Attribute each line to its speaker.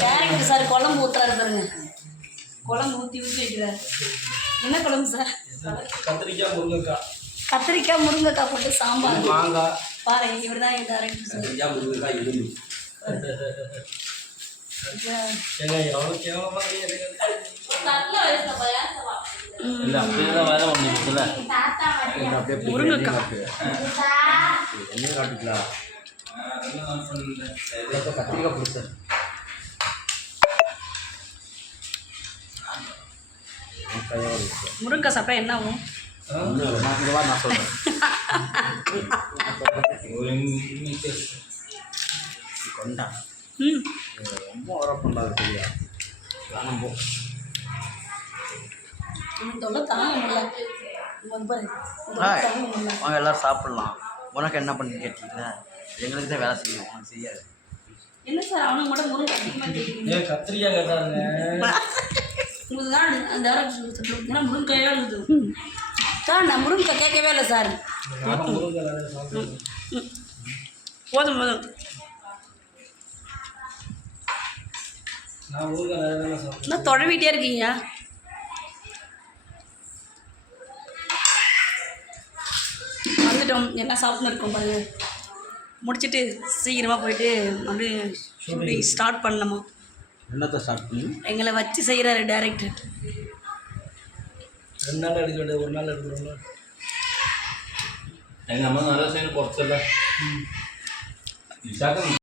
Speaker 1: Director sir குழம்பு ஊத்துறாரு பாருங்க. குழம்பு ஊற்றி ஊற்றி வைக்கிறார். என்ன குழம்பு சார்?
Speaker 2: கத்திரிக்காய் முருங்கைக்காய்.
Speaker 1: கத்திரிக்காய் முருங்கைக்காய் போட்டு சாம்பார்.
Speaker 2: மாங்காய்.
Speaker 1: பாருங்க இவர் தான் டேரக்டர் சார்
Speaker 3: இருக்குல்ல.
Speaker 1: முருங்கைக்காய்.
Speaker 4: என்ன காட்டிக்கலாம் கத்திரிக்காய் பிடிச்சேன்
Speaker 1: முருங்கைக்காய் சாப்பிட்டா என்ன ஆகும்?
Speaker 4: நான் சொல்கிறேன் கொண்டா ரொம்ப ஓரம் பண்ணாது சரியா வேணாம் போ வாங்க எல்லாரும் சாப்பிட்லாம். உனக்கு என்ன பண்ணி கேட்டீங்களா எங்களுக்கு தான் வேலை செய்யும் உனக்கு செய்யாது
Speaker 1: என்ன சார் அவனுக்கு மட்டும் முருங்கை அதிகமாக
Speaker 2: ஏன் கத்திரிக்காய் கேட்டாருங்க
Speaker 1: உங்களுக்கு தான் அந்த ஏன்னா முருங்கைக்காயாக இருக்குது. சார் நான் முருங்கைக்காய் கேட்கவே இல்லை சார். போதும் போதும்.
Speaker 2: நான்
Speaker 1: இன்னும் தொடவிட்டே இருக்கீங்க? வந்துட்டோம். என்ன சாப்பிட்னு இருக்கோம் பாருங்க. முடிச்சுட்டு சீக்கிரமாக போயிட்டு அப்படியே ஷூட்டிங் ஸ்டார்ட் பண்ணலாமா
Speaker 4: என்னத்தை ஸ்டார்ட் பண்ணி
Speaker 1: எங்களை வச்சு செய்கிறாரு டேரக்டர்
Speaker 2: ரெண்டு நாள் எடுக்க வேண்டியது ஒரு நாள் எடுக்கிறோம்ல
Speaker 3: எங்கள் அம்மா நல்லா செய்யணும் குறைச்சல